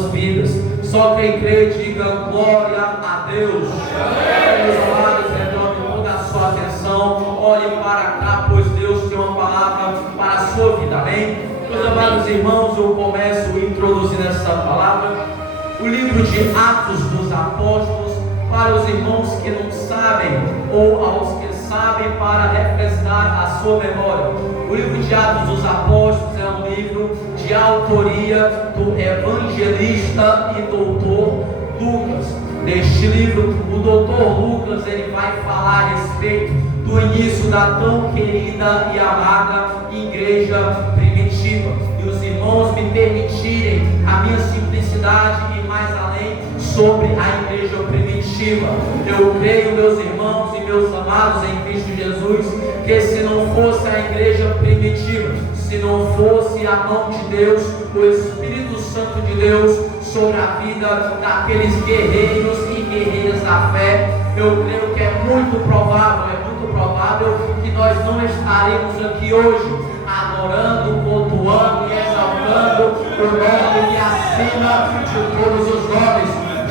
nossas vidas. Só quem crê, diga glória a Deus. Meus amados, retome toda a sua atenção, olhe para cá, pois Deus tem uma palavra para a sua vida, amém? Meus amados irmãos, eu começo introduzindo essa palavra, o livro de Atos dos Apóstolos, para os irmãos que não sabem, ou aos que sabem, para refrescar a sua memória. O livro de Atos dos Apóstolos é um livro de autoria do evangelista e doutor Lucas. Neste livro, o doutor Lucas ele vai falar a respeito do início da tão querida e amada igreja primitiva. E os irmãos me permitirem a minha simplicidade e mais além sobre a igreja primitiva. Eu creio, meus irmãos e meus amados em Cristo Jesus, que se não fosse a igreja primitiva, se não fosse a mão de Deus, o Espírito Santo de Deus sobre a vida daqueles guerreiros e guerreiras da fé, eu creio que é muito provável que nós não estaremos aqui hoje adorando, cultuando e exaltando o nome que é acima de todos os nomes,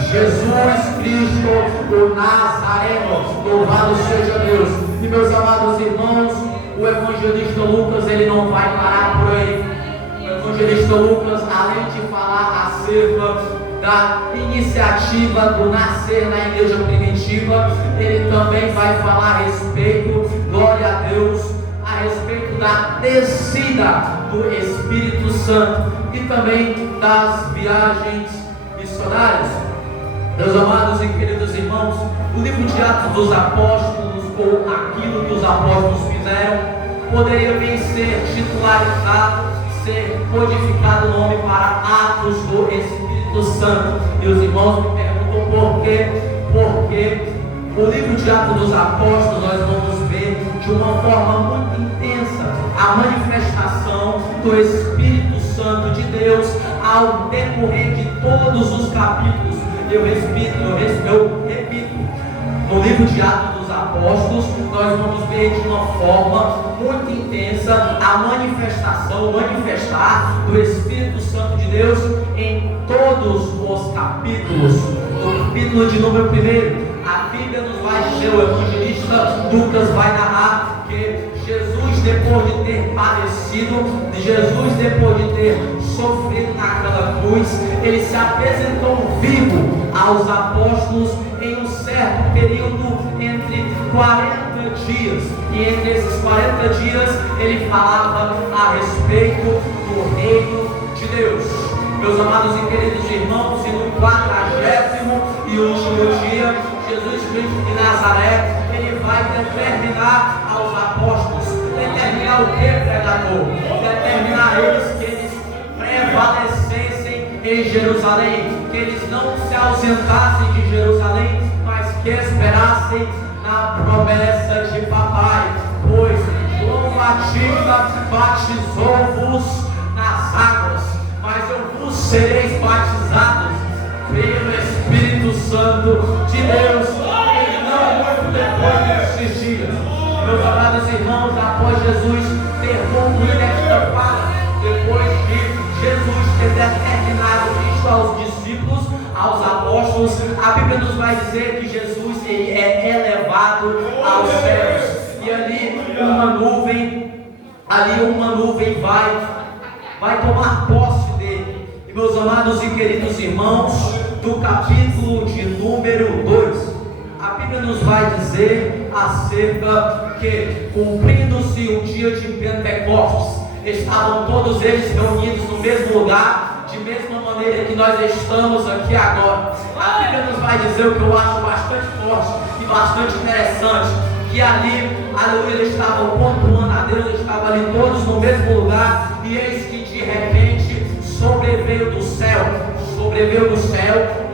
Jesus Cristo, o Nazareno. Louvado seja Deus. E meus amados irmãos, o evangelista Lucas ele não vai parar por aí. O evangelista Lucas, além de falar acerca da iniciativa do nascer na igreja primitiva, ele também vai falar a respeito, glória a Deus, a respeito da descida do Espírito Santo e também das viagens missionárias. Meus amados e queridos irmãos, o livro de Atos dos Apóstolos, ou aquilo que os apóstolos fizeram, poderia bem ser titularizado, ser codificado o nome para Atos do Espírito Santo. E os irmãos me perguntam por quê? Porque o livro de Atos dos Apóstolos nós vamos ver de uma forma muito intensa a manifestação do Espírito Santo de Deus ao decorrer de todos os capítulos. Eu repito, no livro de Atos dos Apóstolos, nós vamos ver de uma forma muito intensa a manifestar do Espírito Santo de Deus em todos os capítulos. No capítulo de número 1, a Bíblia nos vai dizer, o evangelista Lucas vai narrar que Jesus, depois de ter padecido, Jesus, depois de ter sofrido naquela cruz, ele se apresentou vivo aos apóstolos em um certo período entre 40 dias, e entre esses 40 dias ele falava a respeito do reino de Deus. Meus amados e queridos irmãos, e no 40º e último dia, Jesus Cristo de Nazaré, ele vai determinar aos apóstolos, determinar o que, pregador? Determinar eles que eles prevalecessem em Jerusalém, que eles não se ausentassem de Jerusalém, mas que esperassem na promessa de papai, pois João Batista batizou-vos nas águas, mas eu vos sereis batizados pelo Espírito Santo de Deus, e não muito depois destes dias. Meus amados irmãos, após Jesus ter concluído esta fala, depois de Jesus ter determinado isto aos discípulos, aos apóstolos, a Bíblia nos vai dizer que Jesus ele é elevado aos céus, e ali uma nuvem vai tomar posse dele. E meus amados e queridos irmãos, do capítulo de número 2, a Bíblia nos vai dizer acerca que, cumprindo-se o dia de Pentecostes, estavam todos eles reunidos no mesmo lugar, de mesma maneira que nós estamos aqui agora. A Bíblia nos vai dizer o que eu acho bastante forte e bastante interessante, que ali, aleluia, eles estavam pontuando a Deus, eles estavam ali todos no mesmo lugar, e eis que de repente sobreveio do céu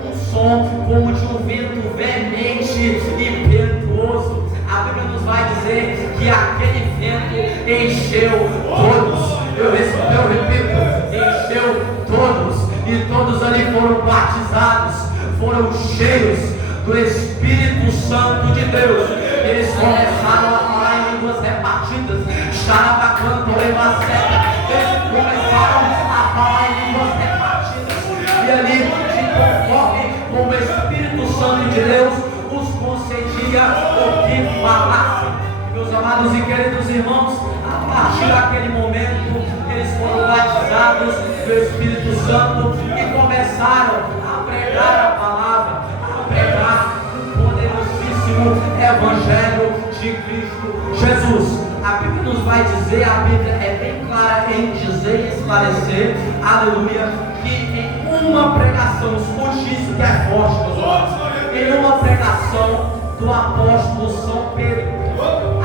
um som como de um vento veemente e impetuoso. A Bíblia nos vai dizer que aquele vento encheu todos, eu repito, encheu todos, e todos ali foram batizados, foram cheios do Espírito Santo de Deus. Eles começaram a falar em línguas repartidas, eles começaram a falar em línguas repartidas, e ali Santo de Deus os concedia o que falassem. Meus amados e queridos irmãos, a partir daquele momento, eles foram batizados do Espírito Santo e começaram a pregar a palavra, a pregar o poderosíssimo Evangelho de Cristo Jesus. A Bíblia nos vai dizer, a Bíblia é bem clara em dizer e esclarecer, aleluia, que em uma pregação, escute isso que é forte, meus amados, em uma pregação do apóstolo São Pedro,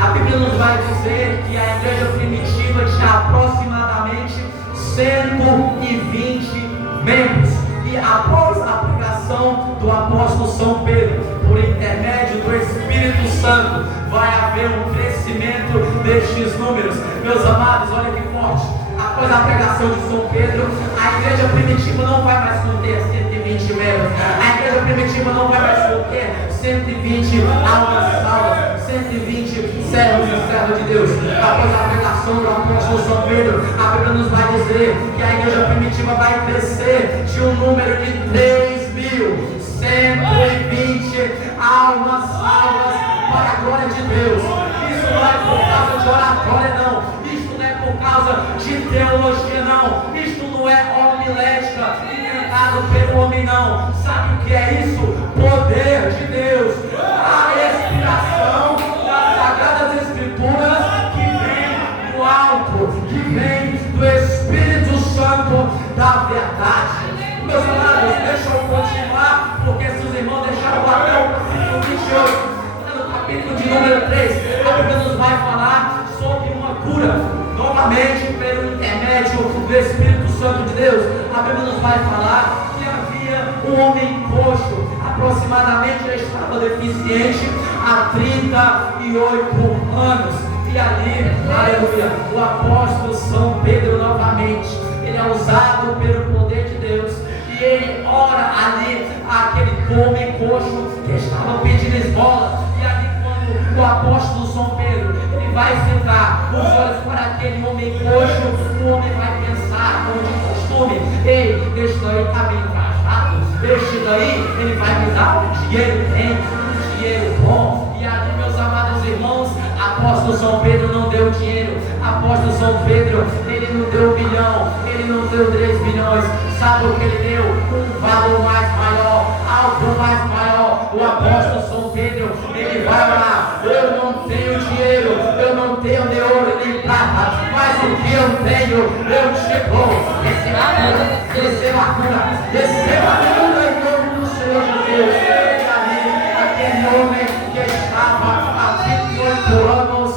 a Bíblia nos vai dizer que a igreja primitiva tinha aproximadamente 120 membros. E após a pregação do apóstolo São Pedro, por intermédio do Espírito Santo, vai haver um crescimento destes números. Meus amados, olha que forte. Após a pregação de São Pedro, a igreja primitiva não vai mais conter 120 membros. A igreja primitiva não vai mais conter 120 almas salvas, 120 servos e servas de Deus. Após a pregação do apóstolo São Pedro, a Bíblia nos vai dizer que a igreja primitiva vai crescer de um número de 3.120 almas salvas para a glória de Deus. Isso não é por causa de oratória, não. Isto não é por causa de teologia, não. Isto não é homilética inventado pelo homem, não. Sabe o que é isso? Poder de Deus. A inspiração das Sagradas Escrituras que vem do alto, que vem do Espírito Santo da verdade. Meus amados, deixa eu continuar, porque se os irmãos deixaram até o capítulo 28, no capítulo de número 3, a Bíblia nos vai falar sobre uma cura, novamente pelo intermédio do Espírito Santo de Deus. A Bíblia nos vai falar que havia um homem coxo, aproximadamente ele estava deficiente há 38 anos. E ali, aleluia, o apóstolo São Pedro novamente, ele é usado pelo poder de Deus. E ele ora ali aquele homem coxo que estava pedindo esmola. E ali quando o apóstolo São Pedro ele vai ficar os olhos para aquele homem coxo, o homem vai pensar como de costume: ei, este daí está bem encaixado, este daí ele vai me dar um dinheiro bem, um dinheiro bom. E ali, meus amados irmãos, apóstolo São Pedro não deu dinheiro. Apóstolo São Pedro, ele não deu 1 milhão, ele não deu 3 milhões. Sabe o que ele deu? Um valor mais maior, algo mais maior. O apóstolo São Pedro, ele vai lá: eu não tenho dinheiro, eu não tenho nem ouro nem prata, mas o que eu tenho, eu te dou. Receba a cura, receba a cura, receba a cura em nome do Senhor Jesus. E ali, aquele homem que estava há 28 anos,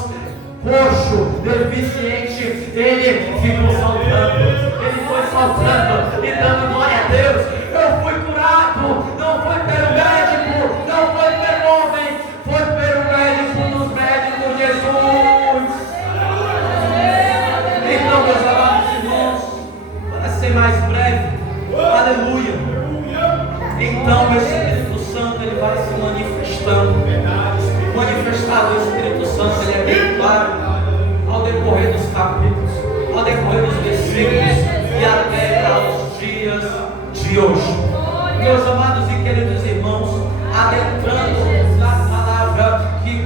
coxo, deficiente, ele ficou saltando, ele foi saltando e dando glória a Deus. Eu fui curado, não foi pelo médico, não foi pelo homem, foi pelo médico dos médicos, Jesus. Então, meus amados irmãos, para ser mais breve, aleluia. Então o Espírito Santo ele vai se manifestando. Manifestado o Espírito Santo, ele é bem claro ao decorrer dos capítulos, ao decorrer dos versículos e até aos dias de hoje. Meus amados e queridos irmãos, adentrando na palavra,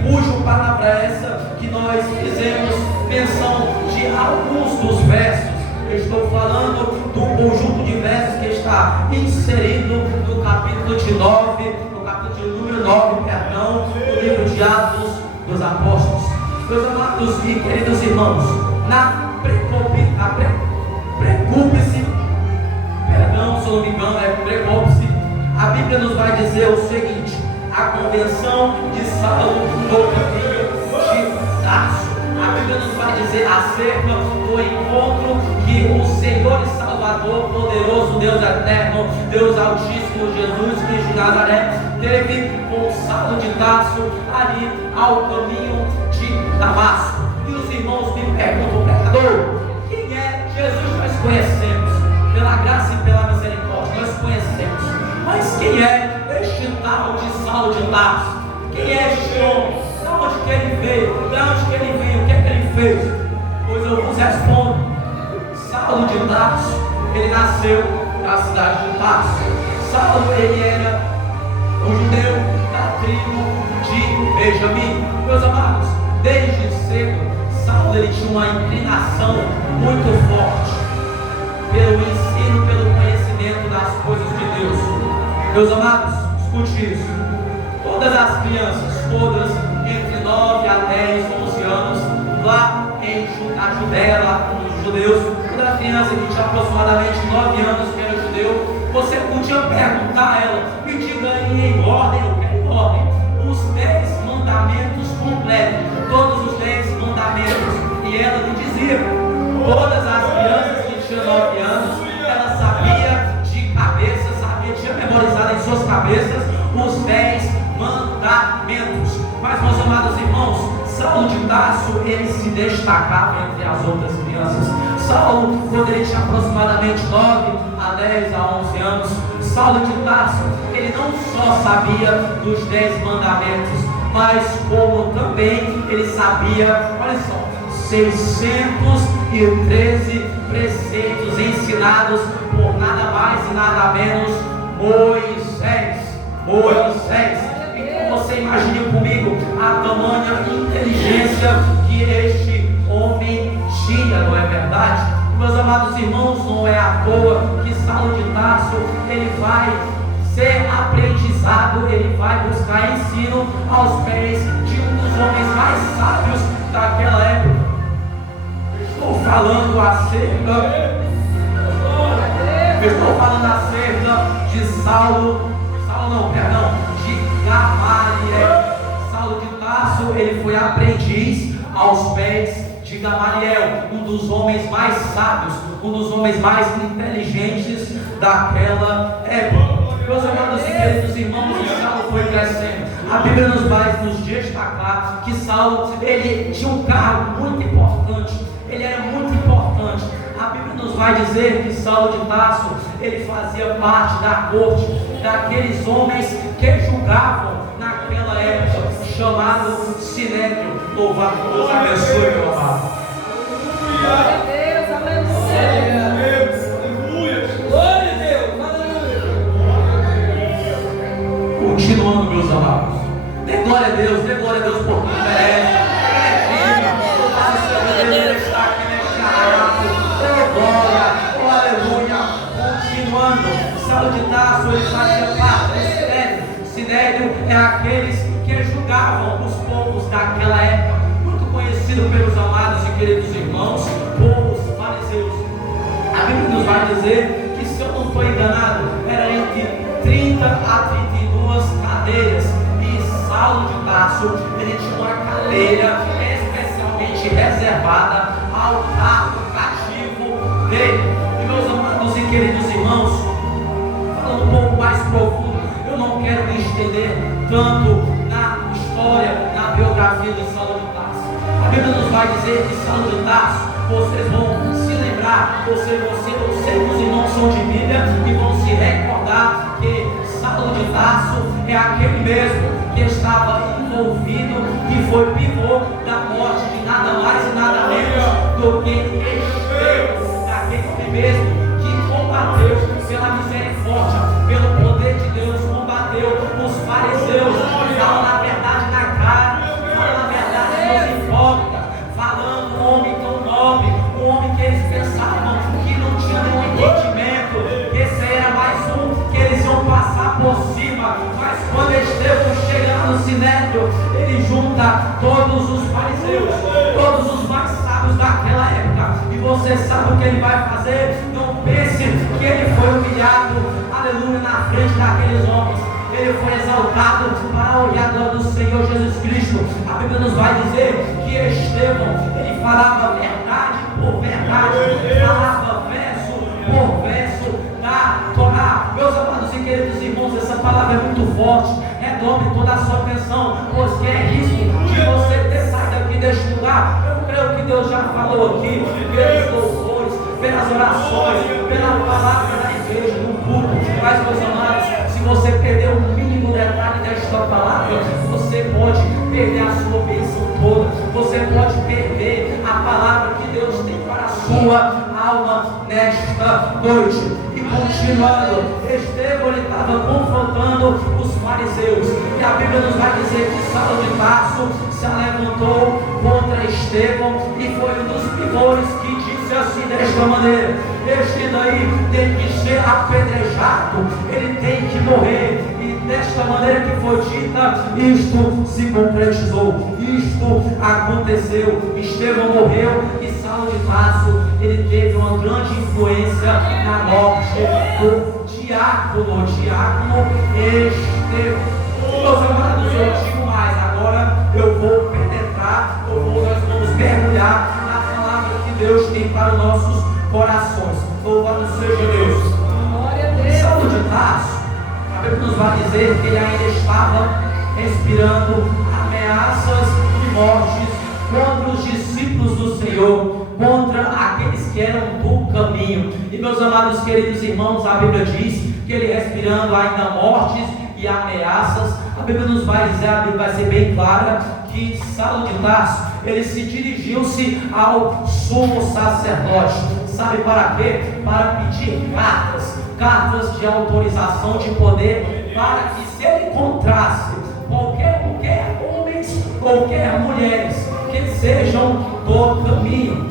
cuja palavra é essa que nós fizemos menção de alguns dos versos. Eu estou falando do conjunto de versos que está inserido no capítulo de 9, no capítulo de número 9, perdão, do livro de Atos dos Apóstolos. Meus amados e queridos irmãos, na precúpice, perdão, se eu não me engano, é precúpice, a Bíblia nos vai dizer o seguinte: a convenção de Saulo no caminho de Tarso. A Bíblia nos vai dizer acerca do encontro que o Senhor e Salvador, poderoso Deus eterno, Deus Altíssimo, Jesus Cristo de Nazaré, teve com Saulo de Tarso ali ao caminho de Damasco. E os irmãos me perguntam: pregador, quem é? Jesus nós conhecemos, pela graça e pela misericórdia, nós conhecemos. Mas quem é este tal de Saulo de Tarso? Quem é este homem? De onde que ele veio? De onde que ele veio? O que é que ele fez? Pois eu vos respondo: Saulo de Tarso, ele nasceu na cidade de Tarso. Saulo, ele era um judeu da tribo de Benjamim. Meus amados, desde cedo, Saulo ele tinha uma inclinação muito forte pelo ensino, pelo conhecimento das coisas de Deus. Meus amados, escute isso. Todas as crianças, todas entre 9 a 10, 11 anos, lá na Judéia, lá com os judeus, toda criança que tinha aproximadamente 9 anos, que era judeu, você podia perguntar a ela, me diga aí em ordem, eu quero em ordem, os 10 mandamentos completos, todos os 10 mandamentos, e ela lhe dizia. Todas as crianças que tinham 9 anos, ela sabia de cabeça, tinha memorizado em suas cabeças os 10 mandamentos. Mas, meus amados irmãos, Saulo de Tarso, ele se destacava entre as outras crianças. Saulo, quando ele tinha aproximadamente 9 a 10 a 11 anos, Saulo de Tarso, ele não só sabia dos 10 mandamentos, mas como também ele sabia, olha só, 613 preceitos ensinados por nada mais e nada menos Moisés. Então você imagine comigo a tamanha inteligência que este homem tinha, não é verdade? Meus amados irmãos, não é à toa que Saulo de Tarso, ele vai ser aprendizado, ele vai buscar ensino aos pés de um dos homens mais sábios daquela época. Estou falando acerca de de Gamaliel. Saulo de Tarso, ele foi aprendiz aos pés de Gamaliel, um dos homens mais sábios, um dos homens mais inteligentes daquela época. Meus amados e queridos irmãos, Saulo foi crescendo. A Bíblia nos vai nos destacar que Saulo, ele tinha um cargo muito importante. Ele era muito importante. A Bíblia nos vai dizer que Saulo de Tarso, ele fazia parte da corte daqueles homens que julgavam naquela época, chamado Sinédrio. Louvado Deus, abençoe, meu amado. Glória a Deus, aleluia. Glória a Deus, aleluia. Continuando, meus amados, dê glória a Deus por quem merece. Aleluia. Continuando, Saulo de Tarso, ele fazia parte do Sinédrio. É aqueles que julgavam os povos daquela época, muito conhecido pelos amados e queridos irmãos, povos fariseus. A Bíblia nos vai dizer que, se eu não estou enganado, era entre 30 a 32 cadeiras, e Saulo de Tarso, ele tinha uma cadeira especialmente reservada ao cargo cativo dele. E, meus amados e queridos irmãos, falando um pouco mais profundo, eu não quero me estender tanto na história, na biografia de Saulo de Tarso. A Bíblia nos vai dizer que Saulo de Tarso, vocês vão se lembrar, eu sei que os irmãos são de Bíblia e vão se recordar que Saulo de Tarso é aquele mesmo que estava envolvido, que foi pivô da morte de nada mais e nada menos do que Estevão, aquele mesmo que combateu pela misericórdia, pelo poder de Deus, combateu os fariseus, fala na verdade na cara, fala na verdade nos hipócritas, falando um homem tão nobre, um homem que eles pensavam que não tinha nenhum entendimento, que esse era mais um que eles iam passar por cima. Mas quando Estevão chega no Sinédrio, ele junta todos os fariseus, todos os mais sábios daquela época, e você sabe o que ele vai fazer? Não pense que ele foi humilhado, aleluia, na frente daqueles homens. Ele foi exaltado para olhar a glória do Senhor Jesus Cristo. A Bíblia nos vai dizer que Estevão, ele falava verdade por verdade, falava verso por verso da Torá. Meus amados e queridos irmãos, essa palavra é muito forte, redobre toda a sua atenção, pois que é risco de você ter saído aqui deste lugar. Eu creio que Deus já falou aqui, pelos louvores, pelas orações, pela palavra da igreja, do culto. Mas, meus amados, se você perder um mínimo detalhe desta palavra, você pode perder a sua bênção toda, você pode perder a palavra que Deus tem para a sua alma nesta noite. E continuando, Estevão, ele estava confrontando os fariseus. dizer que Saulo de Tarso se levantou contra Estevão e foi um dos primores que disse assim desta maneira: este daí tem que ser apedrejado, ele tem que morrer. E desta maneira que foi dita, isto se concretizou, isto aconteceu. Estevão morreu e Saulo de Tarso, ele teve uma grande influência na morte do diácono Estevão. Meus amados, eu digo mais, agora eu vou penetrar, nós vamos mergulhar na palavra que Deus tem para os nossos corações. Louvado seja Deus. Glória a Deus. Saulo de Tarso, a Bíblia nos vai dizer que ele ainda estava respirando ameaças de mortes contra os discípulos do Senhor, contra aqueles que eram do caminho. E meus amados queridos irmãos, a Bíblia diz que ele respirando ainda mortes e ameaças. A Bíblia nos vai dizer, a Bíblia vai ser bem clara, que Saulo de Tarso, ele se dirigiu-se ao sumo sacerdote. Sabe para quê? Para pedir cartas de autorização, de poder, para que se ele encontrasse qualquer homens, qualquer mulheres que sejam do caminho,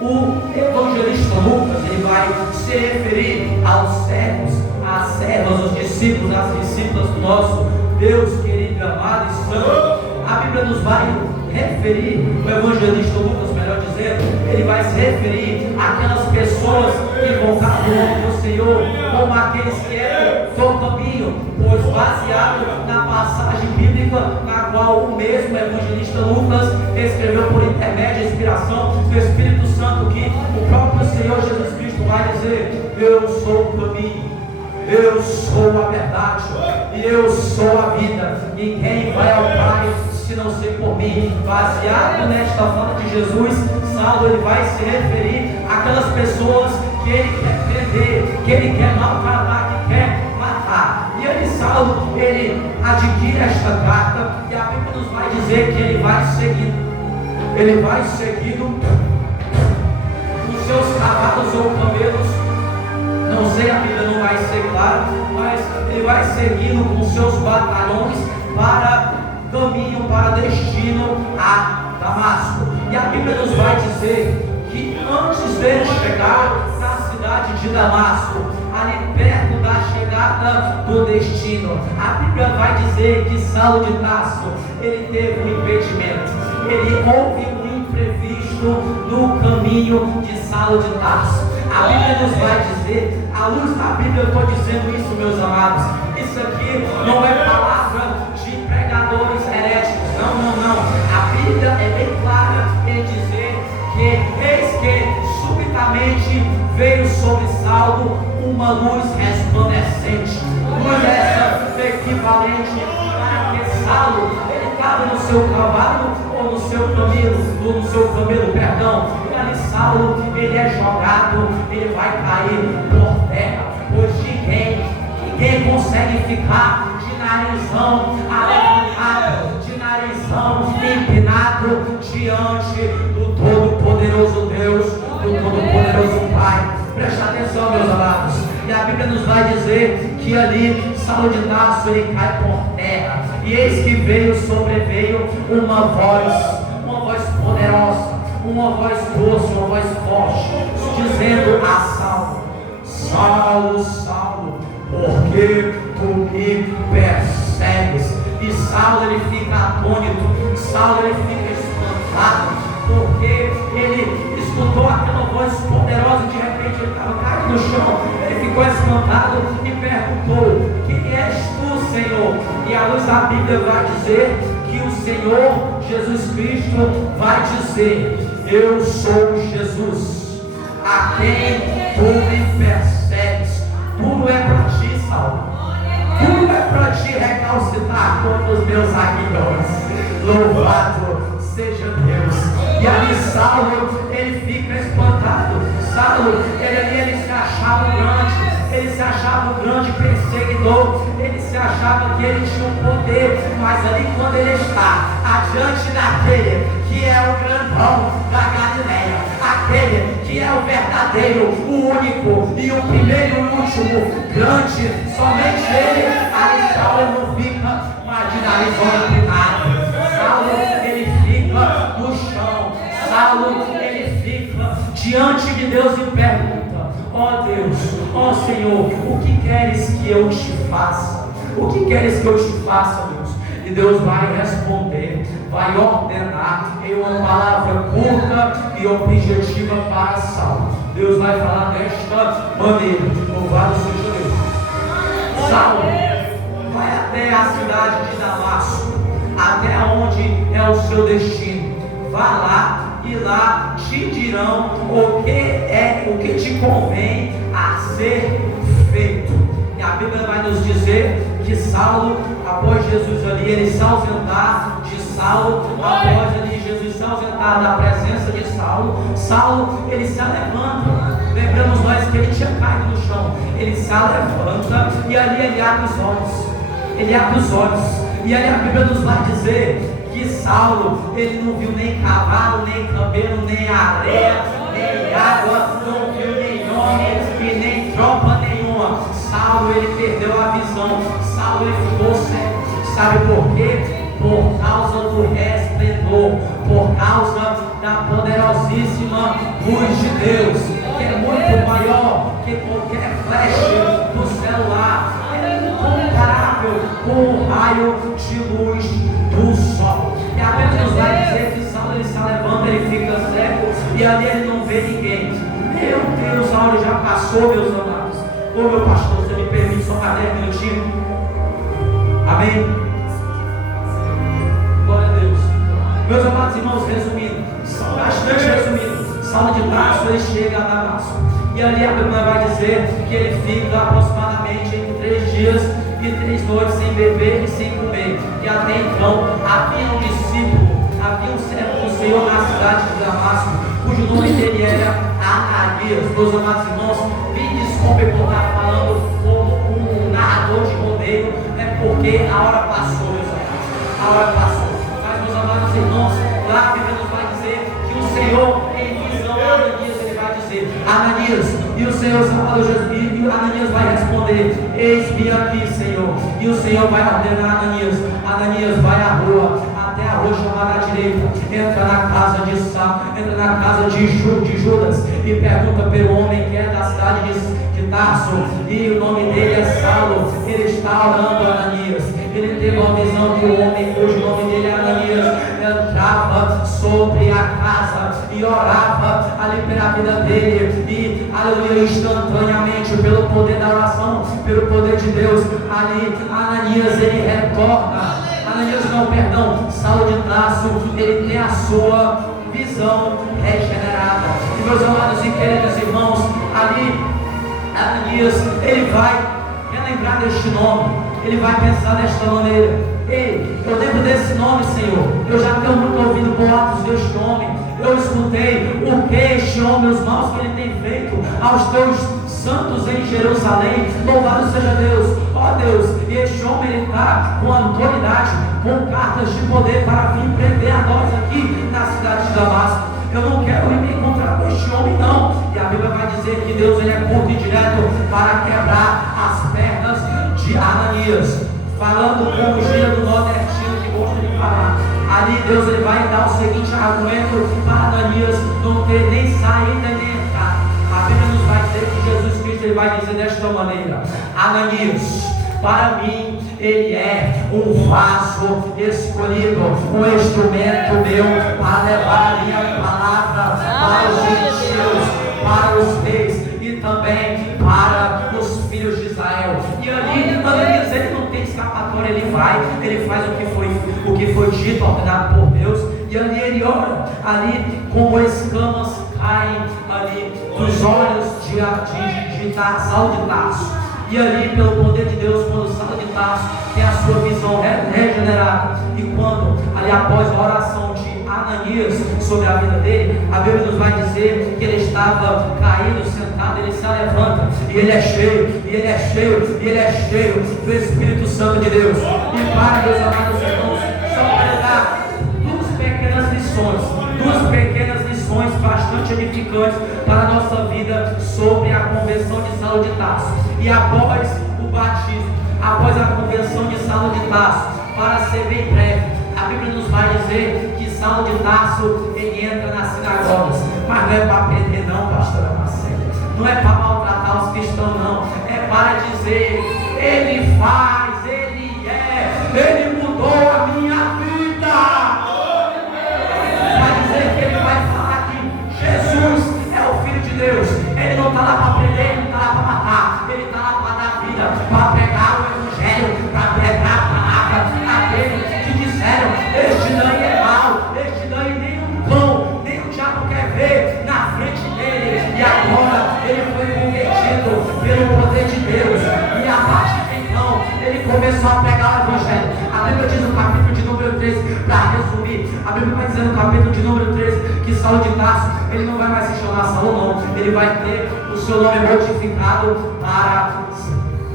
o evangelista Lucas, ele vai se referir aos servos, às servas, os discípulos, as discípulas do nosso Deus querido, amado e santo. A Bíblia nos vai referir, o evangelista Lucas, melhor dizendo, ele vai se referir àquelas pessoas que invocavam o nome do Senhor como aqueles que eram do caminho, pois baseado na passagem bíblica na qual o mesmo evangelista Lucas escreveu por intermédio e inspiração do Espírito Santo, que o próprio Senhor Jesus Cristo vai dizer: eu sou o caminho, eu sou a verdade e eu sou a vida. Ninguém vai ao Pai se não ser por mim. Baseado nesta fala de Jesus, Saulo ele vai se referir àquelas pessoas que ele quer prender, que ele quer maltratar, que quer matar. E ele, Saulo, ele adquire esta carta e a Bíblia nos vai dizer que ele vai seguindo os seus cavalos ou camelos. Não sei, a Bíblia não vai ser clara, mas ele vai seguindo com seus batalhões para caminho, para destino a Damasco. E a Bíblia nos vai dizer que antes dele chegar na cidade de Damasco, ali perto da chegada do destino, a Bíblia vai dizer que Saulo de Tarso, ele teve um impedimento, houve um imprevisto no caminho de Saulo de Tarso. A Bíblia nos vai dizer, à luz da Bíblia eu estou dizendo isso, meus amados, isso aqui não é palavra de pregadores heréticos, não. A Bíblia é bem clara em dizer que eis que subitamente veio sobre Saulo uma luz resplandecente, luz essa equivalente para que Saulo, ele estava no seu cavalo ou no seu camelo, perdão, e ali Saulo, ele é jogado, ele vai cair por terra, pois ninguém consegue ficar de narizão alevantado, de narizão empinado diante do Todo-Poderoso Deus, do Todo-Poderoso Pai. Preste atenção, meus amados, e a Bíblia nos vai dizer que ali Saulo de Tarso, ele cai por terra, e eis que sobreveio uma voz poderosa, uma voz doce, uma voz forte, dizendo a Saulo: Saulo, Saulo, por que tu me persegues? E Saulo, ele fica atônito, Saulo, ele fica espantado, porque ele escutou aquela voz poderosa e de repente ele estava caído no chão. Ele ficou espantado e perguntou: quem és tu, Senhor? E a luz da Bíblia vai dizer que o Senhor Jesus Cristo vai dizer: eu sou Jesus, a quem tu me persegues. Tudo é para ti, Saulo, tudo é para ti recalcitrar contra os meus aguilhões. Louvado seja Deus. E ali Saulo, ele fica espantado. Saulo, ele se achava grande, ele se achava um grande perseguidor, ele se achava que ele tinha um poder, mas ali quando ele está adiante daquele que é o grandão da Galileia, aquele que é o verdadeiro, o único e o primeiro e o último grande, somente ele, ali Saulo não fica mais de nariz empinado. Deus e pergunta: ó Deus, ó Senhor, o que queres que eu te faça? O que queres que eu te faça, Deus? E Deus vai responder, vai ordenar em uma palavra curta e objetiva para Saulo. Deus vai falar desta maneira: louvado seja Deus. Saulo, vai até a cidade de Damasco, até onde é o seu destino. Vá lá e lá te dirão o que te convém a ser feito. E a Bíblia vai nos dizer que Saulo, após Jesus ali, ele se ausentar de Saulo, após ali Jesus se ausentar da presença de Saulo, ele se levanta. Lembramos nós que ele tinha caído no chão. Ele se levanta e ali ele abre os olhos. Ele abre os olhos. E aí a Bíblia nos vai dizer que Saulo, ele não viu nem cavalo, nem camelo, nem areia, nem água, não viu nem homem e nem tropa nenhuma. Saulo, ele perdeu a visão. Saulo, ele ficou cego. Sabe por quê? Por causa do resplendor, por causa da poderosíssima luz de Deus, que é muito maior que qualquer flash do celular. É incomparável com o raio de luz do sol. E a Bíblia nos vai dizer que Saulo, ele se levanta, ele fica cego e ali ele não vê ninguém. Meu Deus, a hora já passou, meus amados. Ô meu pastor, você me permite só mais 10 minutinhos? Amém? Glória a Deus. Meus amados irmãos, resumindo, bastante resumido, Saulo de Tarso, ele chega a Damasco. E ali a Bíblia vai dizer que ele fica aproximadamente entre 3 dias e 3 noites sem beber e sem comer. E até então havia um discípulo, havia um servo do Senhor na cidade de Damasco, cujo nome dele era Ananias. Meus amados irmãos, me desculpe por estar falando como um narrador de rodeio, é porque a hora passou, meus amados, a hora passou. Mas, meus amados irmãos, lá a Bíblia nos vai dizer que o Senhor, em visão a Ananias, ele vai dizer: Ananias, e o Senhor falou Jesus, e Ananias vai responder: eis-me aqui, Senhor. E o Senhor vai ordenar Ananias: Ananias, vai à rua, até a rua chamada à direita, entra na casa de Judas e pergunta pelo homem que é da cidade de Tarso, e o nome dele é Saulo. Ele está orando, Ananias. Ele teve uma visão que o homem cujo nome dele é Ananias entrava sobre a casa e orava ali pela vida dele, e aleluia, instantaneamente, pelo poder da oração, pelo poder de Deus, ali Ananias, ele retorna. Saulo de Tarso, ele tem a sua visão regenerada. E meus amados e queridos irmãos, ali Ananias, ele vai relembrar deste nome, ele vai pensar desta maneira: ei, eu lembro desse nome, Senhor, eu já tenho muito ouvido boatos deste homem, eu escutei o que este homem, os maus que ele tem feito aos teus santos em Jerusalém. Louvado seja Deus, ó Deus. E este homem, ele está com autoridade, com cartas de poder para vir prender a nós aqui na cidade de Damasco. Eu não quero ir me encontrar com este homem, não. E a Bíblia vai dizer que Deus, ele é curto e direto para quebrar as pernas de Ananias. Falando como o gíria do nordestino que gosta de falar, ali Deus, ele vai dar o seguinte argumento para Ananias não ter nem saída nem entrada. A Bíblia nos vai dizer que Jesus Cristo, ele vai dizer desta maneira: Ananias, para mim ele é um vaso escolhido, um instrumento meu para levar a minha palavra para os gentios, para os reis e também para os filhos de Israel. E ali Ananias, ele não tem escapatória, ele vai, ele faz o que foi dito, ordenado por Deus. E ali ele ora, ali como escamas caem ali dos olhos de Saulo de Tarso. E ali, pelo poder de Deus, quando Saulo de Tarso tem a sua visão regenerada, e quando ali após a oração de Ananias sobre a vida dele, a Bíblia nos vai dizer que ele estava caído, sentado, ele se levanta, e ele é cheio, e ele é cheio, e ele é cheio do Espírito Santo de Deus. E para, meus amados irmãos, só para dar duas pequenas lições bastante edificantes para a nossa vida sobre a conversão de Saulo de Tarso. E após o batismo, após a conversão de Saulo de Tarso, para ser bem breve, a Bíblia nos vai dizer que Saulo de Tarso, ele entra nas sinagogas, mas não é para prender não, pastora Marcela, não é para maltratar os cristãos não, é para dizer, ele faz, ele é, ele mudou a minha vida. Vai dizer que ele vai falar que Jesus é o Filho de Deus, ele não está lá para prender, ele não está lá para matar, ele está lá para dar vida, para pregar o Evangelho, para pregar a palavra. Aqueles que disseram, este não é mal, este não é nem um pão, nem o diabo quer ver na frente dele, e agora ele foi convertido pelo poder de Deus, e a partir de então ele começou a pregar o Evangelho. A Bíblia diz no capítulo de número 13, para resumir, a Bíblia vai dizer no capítulo de número 13 que Saulo de Tarso, ele não vai mais se chamar Saulo não, ele vai ter o seu nome modificado para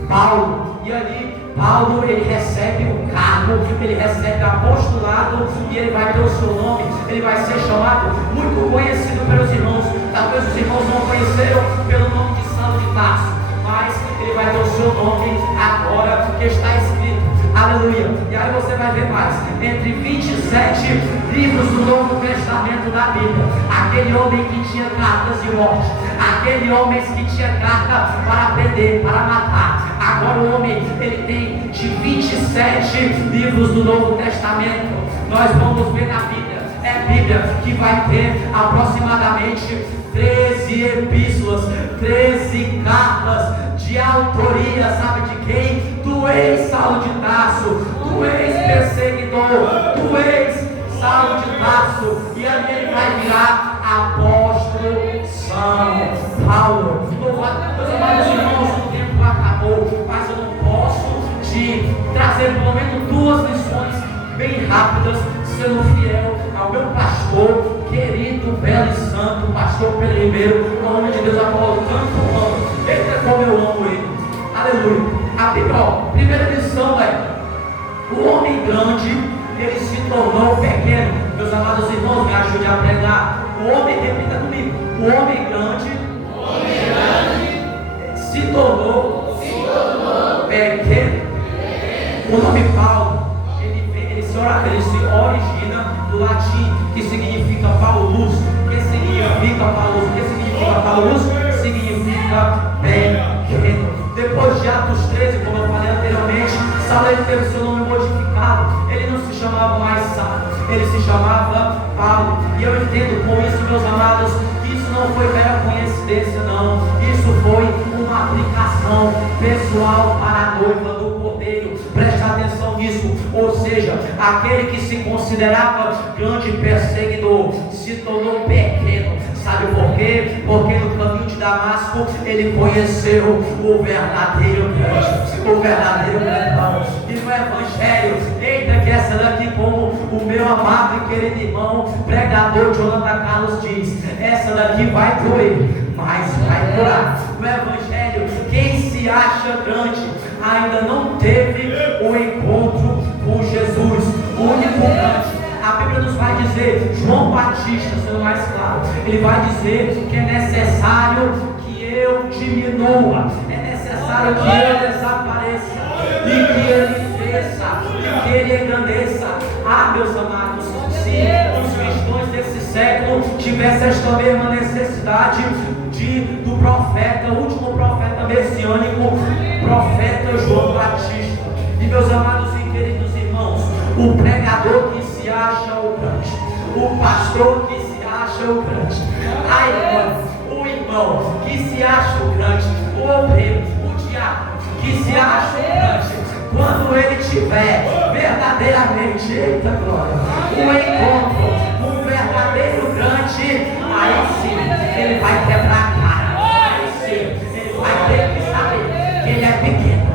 Paulo, e ali Paulo, ele recebe um cargo, ele recebe apostolado, e ele vai ter o seu nome, ele vai ser chamado, muito conhecido pelos irmãos. Talvez os irmãos não conheceram pelo nome de Saulo de Tarso, mas ele vai ter o seu nome agora, que está escrito, aleluia. E aí você vai ver mais, entre 27 livros do Novo Testamento da Bíblia, aquele homem que tinha cartas de morte, aquele homem que tinha carta para prender, para matar. Agora o homem, ele tem de 27 livros do Novo Testamento. Nós vamos ver na Bíblia, é a Bíblia que vai ter aproximadamente 13 epístolas, 13 cartas de autoria, sabe de quem? Do ex-Saulo de Tarso, do ex-perseguidor, do ex-Saulo de Tarso, e ali ele vai virar apóstolo São Paulo. Meus amados irmãos, o tempo acabou, mas eu não posso te trazer pelo menos 2 lições bem rápidas, sendo fiel ao meu pastor querido, belo e santo, pastor Pedro Ribeiro, o nome de Deus, a qual eu tanto amo. Eita, como eu amo ele, aleluia. A Bíblia, primeira lição é: o homem grande, ele se tornou pequeno. Meus amados irmãos, me ajude a pregar. O homem, repita comigo, o homem grande se tornou pequeno. O nome Paulo, ele se origina do latim, que significa Paulus. Que significa Paulus? Que significa Paulus? Significa pequeno. Depois de Atos 13, como eu falei anteriormente, Saulo teve seu nome modificado. Ele não se chamava mais Saulo, ele se chamava Paulo. E eu entendo com isso, meus amados, que isso não foi mera coincidência, não. Isso foi uma aplicação pessoal para a noiva do Cordeiro. Preste atenção nisso. Ou seja, aquele que se considerava grande perseguidor se tornou pequeno. Sabe por quê? Porque no caminho de Damasco ele conheceu o verdadeiro crente, o verdadeiro crentão. E no Evangelho, eita, que essa daqui, como o meu amado e querido irmão pregador Jonathan Carlos diz, essa daqui vai doer, mas vai curar. No Evangelho, quem se acha grande ainda não teve o encontro com Jesus, o único grande. A Bíblia nos vai dizer, João Batista, sendo mais claro, ele vai dizer que é necessário que eu diminua, é necessário que eu desapareça e que ele cresça, e que ele engrandeça. Ah, meus amados, se os cristãos desse século tivessem esta mesma necessidade do profeta, o último profeta messiânico, profeta João Batista. E meus amados e queridos irmãos, o pregador que se acha o grande, o pastor que se acha o grande, a irmã, o irmão que se acha o grande, o obreiro, o diabo que se acha o grande, quando ele tiver verdadeiramente, eita glória, o encontro, o verdadeiro grande, aí sim ele vai quebrar a cara, aí sim ele vai ter que saber que ele é pequeno,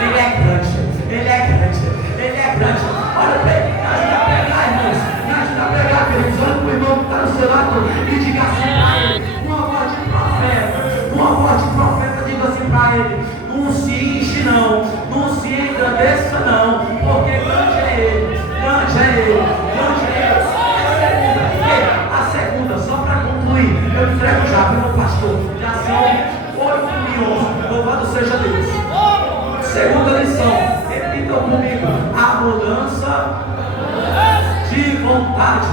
ele é grande, ele é grande, ele é grande. Olha bem, me ajuda a pregar, irmãos, me ajuda a pregar, queridos. Olha para o irmão que está no seu lado e diga assim para ele, uma voz de profeta, diga assim para ele: não se enche não, não se engrandeça não, porque grande é ele, grande é ele, grande é ele. A segunda, só para concluir, eu entrego já, meu pastor, já são 8h11, louvado seja Deus. Segunda lição, repitam comigo: a mudança vontade.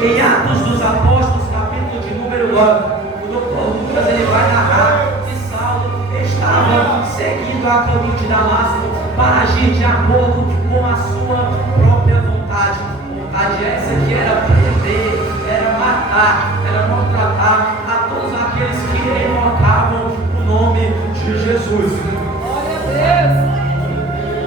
Em Atos dos Apóstolos, capítulo de número 9, o doutor Lucas ele vai narrar que Saulo estava seguindo a caminho de Damasco para agir de acordo com a sua própria vontade. Vontade essa que era prender, era matar, era maltratar a todos aqueles que invocavam o nome de Jesus. Glória a Deus.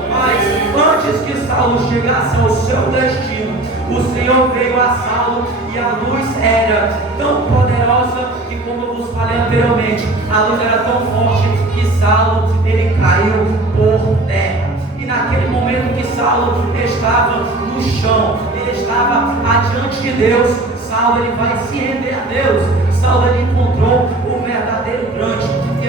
Mas antes que Saulo chegasse ao seu destino, o Senhor veio a Saulo e a luz era tão poderosa que, como eu vos falei anteriormente, a luz era tão forte que Saulo ele caiu por terra. E naquele momento que Saulo estava no chão, ele estava adiante de Deus, Saulo ele vai se render a Deus. Saulo ele encontrou o verdadeiro grande e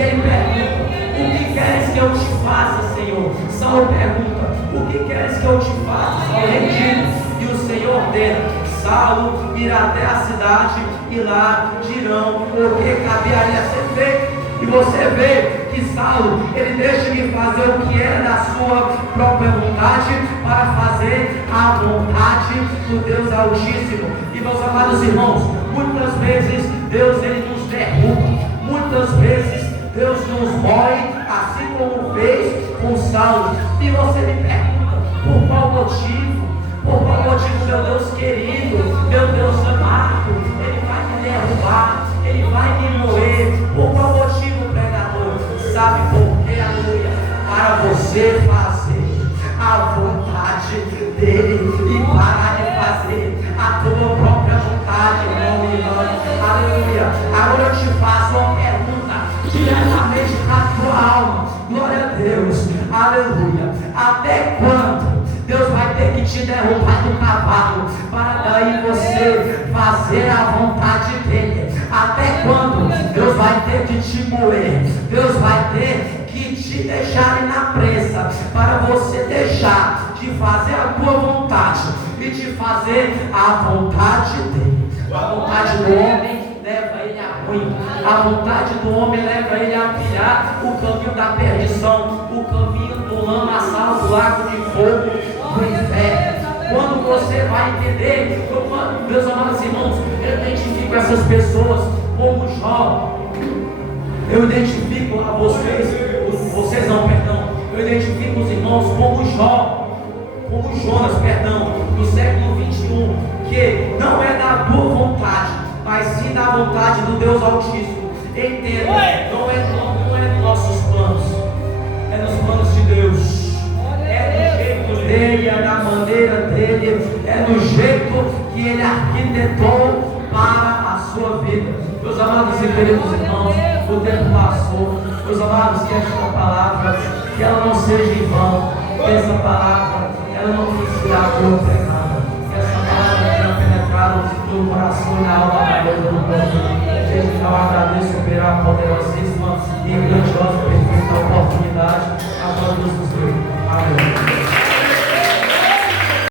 ele pergunta: o que queres que eu te faça, Senhor? Saulo pergunta: o que queres que eu te faça? Saulo diz, e o Senhor ordena: Saulo ir até a cidade e lá dirão o que caberia ser feito. E você vê que Saulo, ele deixa de fazer o que era da sua própria vontade para fazer a vontade do Deus Altíssimo. E meus amados irmãos, muitas vezes Deus ele nos derruba, muitas vezes Deus nos mói, assim como fez com Saulo. E você me pergunta: por qual motivo? Por qual motivo, meu Deus querido, meu Deus amado, ele vai me derrubar, ele vai me moer? Por qual motivo, pregador? Sabe por quê, aleluia? Para você fazer a vontade dele e parar de fazer a tua própria vontade, meu irmão. Aleluia. Agora eu te faço uma pergunta diretamente na tua alma. Glória a Deus. Aleluia. Até quando Deus vai ter que te derrubar do cavalo para daí você fazer a vontade dele? Até quando Deus vai ter que te moer? Deus vai ter que te deixar na pressa para você deixar de fazer a tua vontade e de fazer a vontade dele. A vontade do homem leva ele a ruim. A vontade do homem leva ele a pilhar o caminho da perdição, o caminho do lamaçal, do lago de fogo, do inferno. Quando você vai entender, meus amados irmãos, eu identifico essas pessoas como Jó. Eu identifico a vocês não, perdão. Eu identifico os irmãos como Jó, como Jonas, perdão, do século 21, que não é da tua vontade, mas sim da vontade do Deus Altíssimo. Entenda, não é nos nossos planos, é nos planos de Deus. É do jeito dele, é da maneira dele, é do jeito que ele arquitetou para a sua vida. Meus amados e queridos irmãos, o tempo passou. Meus amados, que esta palavra, que ela não seja em vão, que essa palavra, ela não fique a dor pecada, que essa palavra tenha penetrado no coração e na alma do povo.